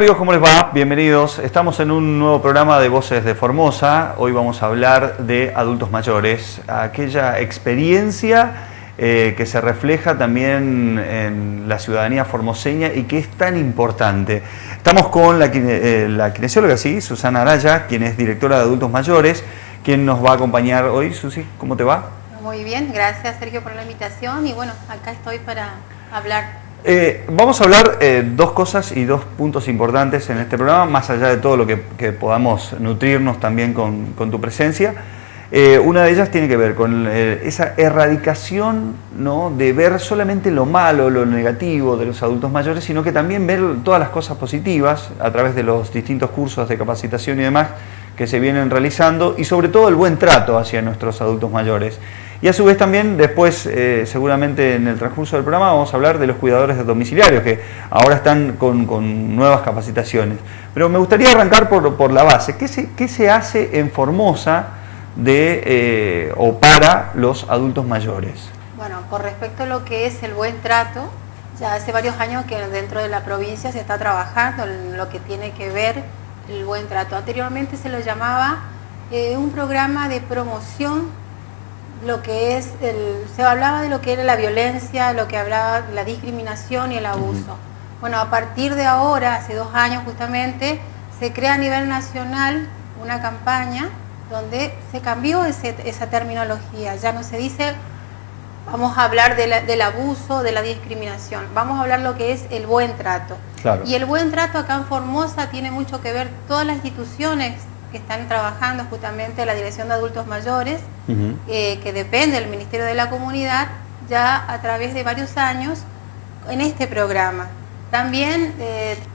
amigos? ¿Cómo les va? Bienvenidos. Estamos en un nuevo programa de Voces de Formosa. Hoy vamos a hablar de adultos mayores, aquella experiencia que se refleja también en la ciudadanía formoseña y que es tan importante. Estamos con la kinesióloga, sí, Susana Araya, quien es directora de adultos mayores, quien nos va a acompañar hoy. Susi, ¿cómo te va? Muy bien, gracias Sergio por la invitación y bueno, acá estoy para hablar. Vamos a hablar dos cosas y dos puntos importantes en este programa, más allá de todo lo que podamos nutrirnos también con tu presencia. Una de ellas tiene que ver con esa erradicación, ¿no?, de ver solamente lo malo, lo negativo de los adultos mayores, sino que también ver todas las cosas positivas a través de los distintos cursos de capacitación y demás que se vienen realizando, y sobre todo el buen trato hacia nuestros adultos mayores. Y a su vez también después, seguramente en el transcurso del programa, vamos a hablar de los cuidadores domiciliarios, que ahora están con nuevas capacitaciones. Pero me gustaría arrancar por la base. ¿Qué se hace en Formosa o para los adultos mayores? Bueno, con respecto a lo que es el buen trato, ya hace varios años que dentro de la provincia se está trabajando en lo que tiene que ver el buen trato. Anteriormente se lo llamaba un programa de promoción. Lo que es se hablaba de lo que era la violencia, lo que hablaba de la discriminación y el abuso. Bueno, a partir de ahora, hace 2 años justamente, se crea a nivel nacional una campaña donde se cambió esa terminología. Ya no se dice vamos a hablar del abuso, de la discriminación, vamos a hablar lo que es el buen trato. Claro. Y el buen trato acá en Formosa tiene mucho que ver todas las instituciones que están trabajando justamente la Dirección de Adultos Mayores, que depende del Ministerio de la Comunidad, ya a través de varios años en este programa. También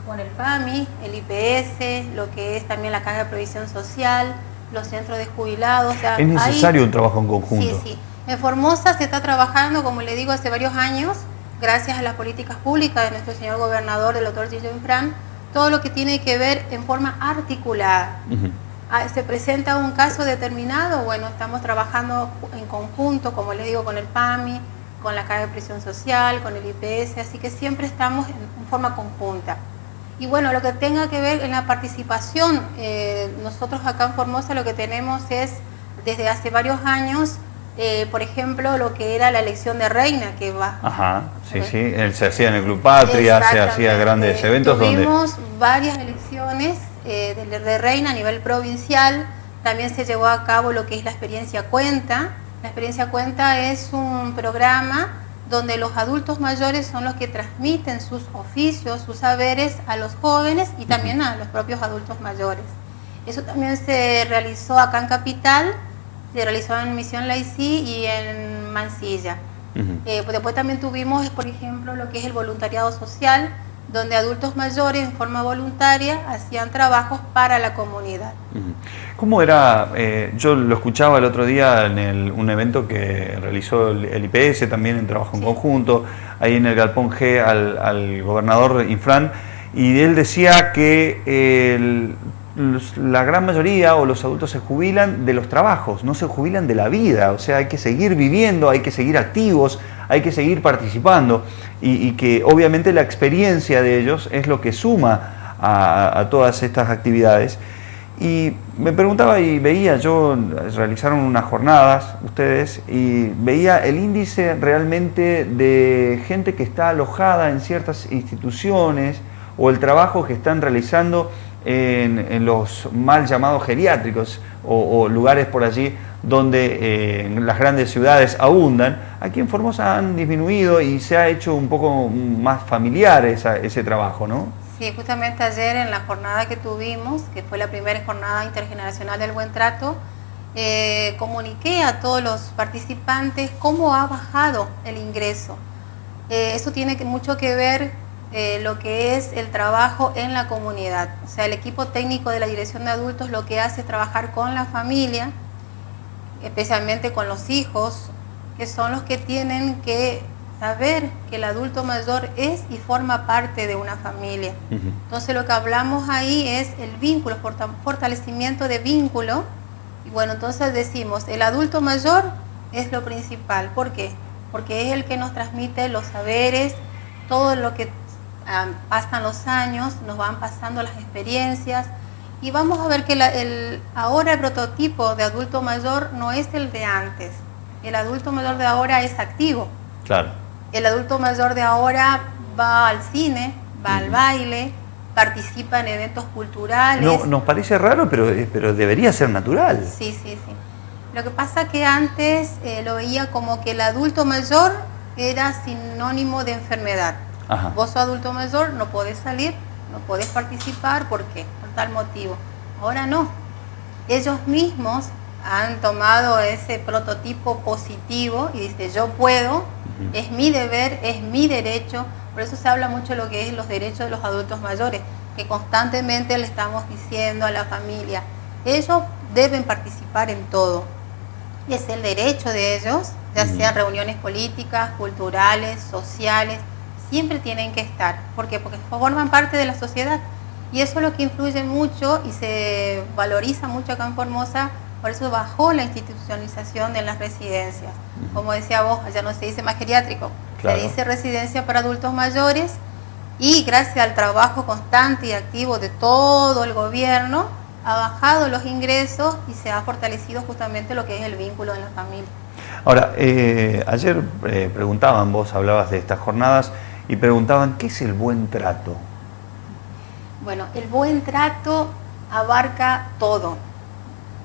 con el PAMI, el IPS, lo que es también la Caja de Previsión Social, los centros de jubilados. Es necesario un trabajo en conjunto. Sí. En Formosa se está trabajando, como le digo, hace varios años, gracias a las políticas públicas de nuestro señor gobernador, el doctor Gillo Infran, todo lo que tiene que ver en forma articulada. Se presenta un caso determinado, bueno, estamos trabajando en conjunto, como les digo, con el PAMI, con la Caja de Previsión Social, con el IPS, así que siempre estamos en forma conjunta. Y bueno, lo que tenga que ver en la participación, nosotros acá en Formosa lo que tenemos es, desde hace varios años, por ejemplo, lo que era la elección de reina que va. Ajá, sí. Se hacía en el Club Patria, se hacía grandes eventos. Tuvimos varias elecciones de reina a nivel provincial. También se llevó a cabo lo que es la Experiencia Cuenta. La Experiencia Cuenta es un programa donde los adultos mayores son los que transmiten sus oficios, sus saberes a los jóvenes y también a los propios adultos mayores. Eso también se realizó acá en Capital, se realizó en Misión Laicí y en Mansilla. Después también tuvimos, por ejemplo, lo que es el voluntariado social, donde adultos mayores en forma voluntaria hacían trabajos para la comunidad. ¿Cómo era? Yo lo escuchaba el otro día en un evento que realizó el IPS, también en trabajo en conjunto, ahí en el Galpón G al gobernador Infran, y él decía que la gran mayoría o los adultos se jubilan de los trabajos, no se jubilan de la vida, o sea, hay que seguir viviendo, hay que seguir activos, hay que seguir participando, y que obviamente la experiencia de ellos es lo que suma a todas estas actividades. Y me preguntaba y veía, realizaron unas jornadas ustedes, y veía el índice realmente de gente que está alojada en ciertas instituciones o el trabajo que están realizando en los mal llamados geriátricos o lugares por allí donde en las grandes ciudades abundan. Aquí en Formosa han disminuido y se ha hecho un poco más familiar ese trabajo, ¿no? Sí, justamente ayer en la jornada que tuvimos, que fue la primera jornada intergeneracional del buen trato, comuniqué a todos los participantes cómo ha bajado el ingreso. Eso tiene mucho que ver lo que es el trabajo en la comunidad. O sea, el equipo técnico de la Dirección de Adultos lo que hace es trabajar con la familia, especialmente con los hijos, que son los que tienen que saber que el adulto mayor es y forma parte de una familia. Entonces lo que hablamos ahí es el vínculo, fortalecimiento de vínculo. Y bueno, entonces decimos, el adulto mayor es lo principal. ¿Por qué? Porque es el que nos transmite los saberes, todo lo que pasan los años, nos van pasando las experiencias y vamos a ver que ahora el prototipo de adulto mayor no es el de antes. El adulto mayor de ahora es activo. Claro. El adulto mayor de ahora va al cine, va al baile, participa en eventos culturales. No, nos parece raro, pero debería ser natural. Sí, sí, sí. Lo que pasa es que antes lo veía como que el adulto mayor era sinónimo de enfermedad. Ajá. Vos sos adulto mayor, no podés salir, no podés participar, ¿por qué? Por tal motivo. Ahora no. Ellos mismos han tomado ese prototipo positivo y dicen, yo puedo, es mi deber, es mi derecho. Por eso se habla mucho de lo que es los derechos de los adultos mayores, que constantemente le estamos diciendo a la familia, ellos deben participar en todo. Es el derecho de ellos, ya sean reuniones políticas, culturales, sociales, siempre tienen que estar. ¿Por qué? Porque forman parte de la sociedad. Y eso es lo que influye mucho y se valoriza mucho acá en Formosa. Por eso bajó la institucionalización de las residencias. Como decía vos, allá no se dice más geriátrico, claro. Se dice residencia para adultos mayores y gracias al trabajo constante y activo de todo el gobierno, ha bajado los ingresos y se ha fortalecido justamente lo que es el vínculo en la familia. Ahora, ayer preguntaban, vos hablabas de estas jornadas y preguntaban, ¿qué es el buen trato? Bueno, el buen trato abarca todo.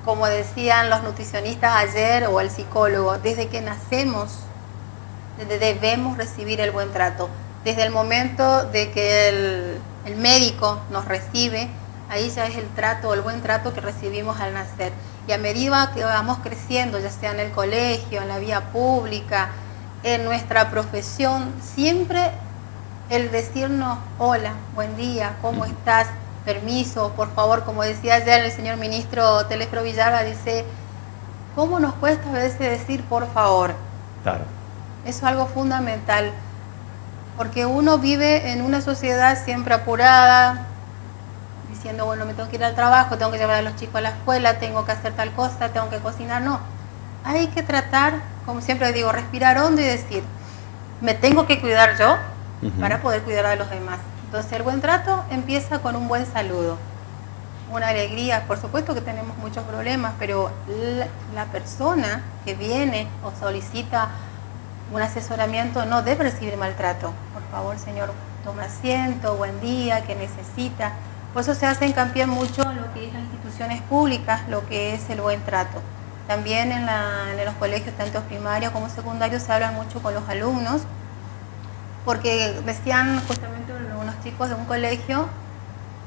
Como decían los nutricionistas ayer o el psicólogo, desde que nacemos debemos recibir el buen trato. Desde el momento de que el médico nos recibe, ahí ya es el trato, el buen trato que recibimos al nacer. Y a medida que vamos creciendo, ya sea en el colegio, en la vía pública, en nuestra profesión, siempre el decirnos, hola, buen día, ¿cómo estás? Permiso, por favor, como decía ayer el señor ministro Telefro Villaga, dice, ¿cómo nos cuesta a veces decir por favor? Claro. Eso es algo fundamental, porque uno vive en una sociedad siempre apurada, diciendo, bueno, me tengo que ir al trabajo, tengo que llevar a los chicos a la escuela, tengo que hacer tal cosa, tengo que cocinar. No, hay que tratar, como siempre digo, respirar hondo y decir, me tengo que cuidar yo para poder cuidar a los demás. Entonces el buen trato empieza con un buen saludo, una alegría. Por supuesto que tenemos muchos problemas, pero la persona que viene o solicita un asesoramiento no debe recibir maltrato. Por favor, señor, tome asiento, buen día, ¿qué necesita? Por eso se hace hincapié mucho en lo que es las instituciones públicas, lo que es el buen trato. También en los colegios, tanto primarios como secundarios, se habla mucho con los alumnos, porque decían justamente unos chicos de un colegio,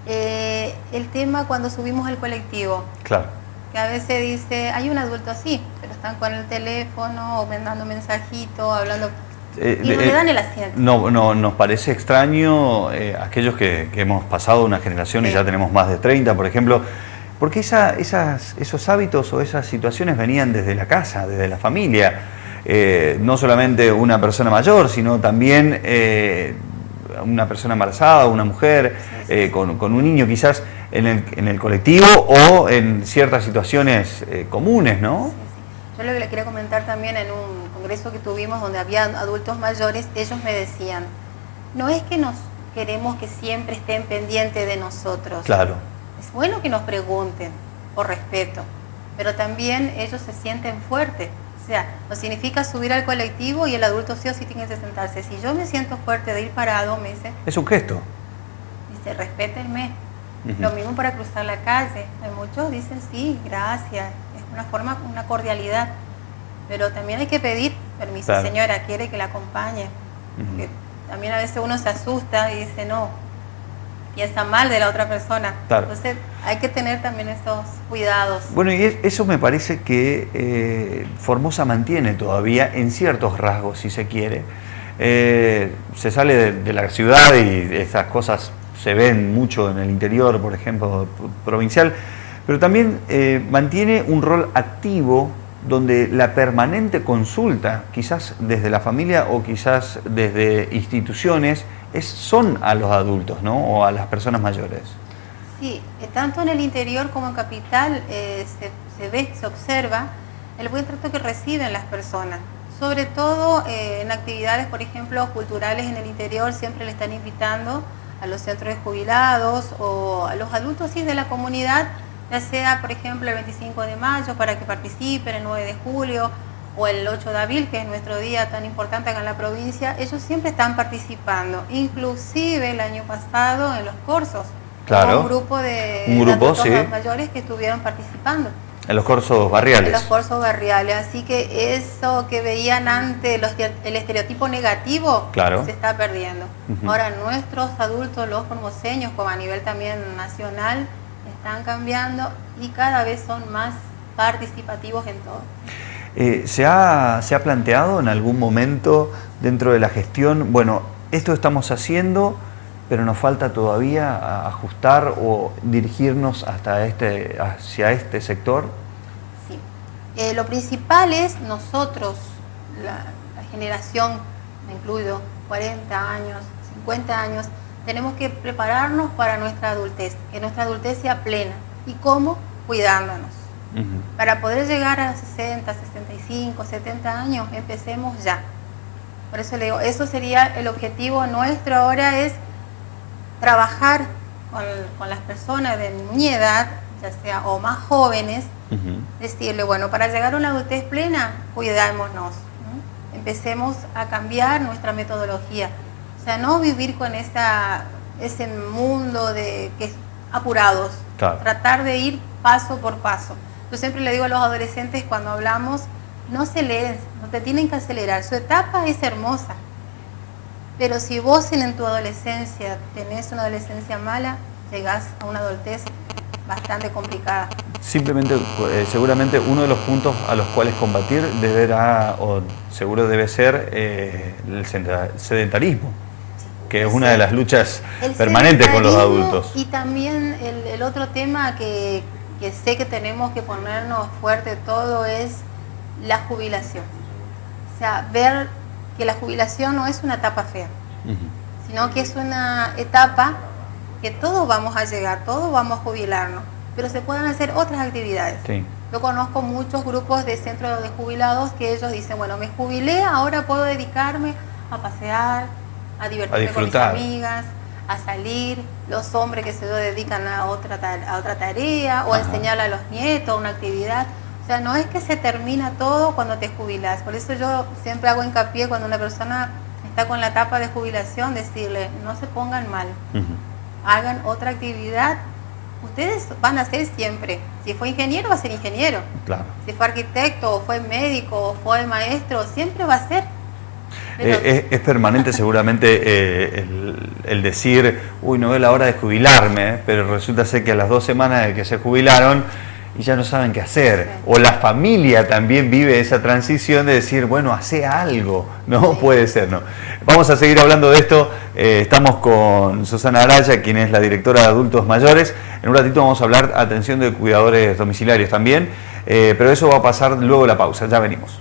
el tema cuando subimos al colectivo. Claro. Que a veces dice, hay un adulto así, pero están con el teléfono o mandando mensajitos, hablando, y no le dan el asiento. No, nos parece extraño aquellos que hemos pasado una generación y ya tenemos más de 30, por ejemplo, porque esos hábitos o esas situaciones venían desde la casa, desde la familia. No solamente una persona mayor, sino también una persona embarazada, una mujer, con un niño quizás en el colectivo o en ciertas situaciones comunes, ¿no? Sí, sí. Yo lo que le quería comentar también en un congreso que tuvimos donde había adultos mayores, ellos me decían, no es que nos queremos que siempre estén pendientes de nosotros. Claro. Es bueno que nos pregunten por respeto, pero también ellos se sienten fuertes. O sea, no significa subir al colectivo y el adulto sí o sí tiene que sentarse. Si yo me siento fuerte de ir parado, me dice... Es un gesto. Dice, respétenme. Lo mismo para cruzar la calle. Hay muchos dicen, sí, gracias. Es una forma, una cordialidad. Pero también hay que pedir permiso. Claro. Señora, ¿quiere que la acompañe? Porque también a veces uno se asusta y dice, no, piensa mal de la otra persona. Claro. Entonces hay que tener también esos cuidados. Bueno, y eso me parece que Formosa mantiene todavía en ciertos rasgos, si se quiere. Se sale de la ciudad y esas cosas se ven mucho en el interior, por ejemplo, provincial, pero también mantiene un rol activo donde la permanente consulta, quizás desde la familia o quizás desde instituciones, son a los adultos, ¿no? O a las personas mayores. Sí, tanto en el interior como en capital se ve, se observa el buen trato que reciben las personas. sobre todo en actividades, por ejemplo, culturales en el interior, siempre le están invitando a los centros de jubilados o a los adultos sí, de la comunidad, ya sea, por ejemplo, el 25 de mayo para que participen, el 9 de julio o el 8 de abril, que es nuestro día tan importante acá en la provincia. Ellos siempre están participando, inclusive el año pasado en los cursos. Claro. Un grupo de adultos sí, mayores que estuvieron participando. En los cursos barriales. En los cursos barriales. Así que eso que veían antes, el estereotipo negativo, claro, se está perdiendo. Ahora nuestros adultos, los formoseños, como a nivel también nacional, están cambiando y cada vez son más participativos en todo. ¿Se ha planteado en algún momento dentro de la gestión, bueno, esto estamos haciendo, pero nos falta todavía ajustar o dirigirnos hacia este sector? Sí. Lo principal es nosotros, la generación, me incluyo, 40 años, 50 años, tenemos que prepararnos para nuestra adultez, que nuestra adultez sea plena. ¿Y cómo? Cuidándonos. Para poder llegar a 60, 65, 70 años, empecemos ya. Por eso le digo, eso sería el objetivo nuestro ahora, es trabajar con las personas de mi edad, ya sea o más jóvenes, decirle, bueno, para llegar a una adultez plena, cuidémonos, ¿no? Empecemos a cambiar nuestra metodología. O sea, no vivir con ese mundo de que apurados, claro. Tratar de ir paso por paso. Yo siempre le digo a los adolescentes cuando hablamos, no te tienen que acelerar, su etapa es hermosa, pero si vos en tu adolescencia tenés una adolescencia mala, llegás a una adultez bastante complicada. Simplemente, seguramente uno de los puntos a los cuales combatir seguro debe ser el sedentarismo, que es una de las luchas permanentes con los adultos. Y también el otro tema que sé que tenemos que ponernos fuerte todo es la jubilación. O sea, ver que la jubilación no es una etapa fea, sino que es una etapa que todos vamos a llegar, todos vamos a jubilarnos, pero se pueden hacer otras actividades. Sí. Yo conozco muchos grupos de centros de jubilados que ellos dicen, bueno, me jubilé, ahora puedo dedicarme a pasear, a divertirme con mis amigas, a salir, los hombres que se dedican a otra tarea o a enseñarle a los nietos una actividad. O sea, no es que se termina todo cuando te jubilas. Por eso yo siempre hago hincapié cuando una persona está con la etapa de jubilación, decirle, no se pongan mal, hagan otra actividad. Ustedes van a ser siempre, si fue ingeniero va a ser ingeniero, claro. Si fue arquitecto o fue médico o fue maestro, siempre va a ser. Es permanente seguramente el decir, uy, no veo la hora de jubilarme, pero resulta ser que a las 2 semanas de que se jubilaron y ya no saben qué hacer. Sí. O la familia también vive esa transición de decir, bueno, hace algo. No, sí. Puede ser, ¿no? Vamos a seguir hablando de esto. Estamos con Susana Araya, quien es la directora de Adultos Mayores. En un ratito vamos a hablar atención de cuidadores domiciliarios también, pero eso va a pasar luego de la pausa. Ya venimos.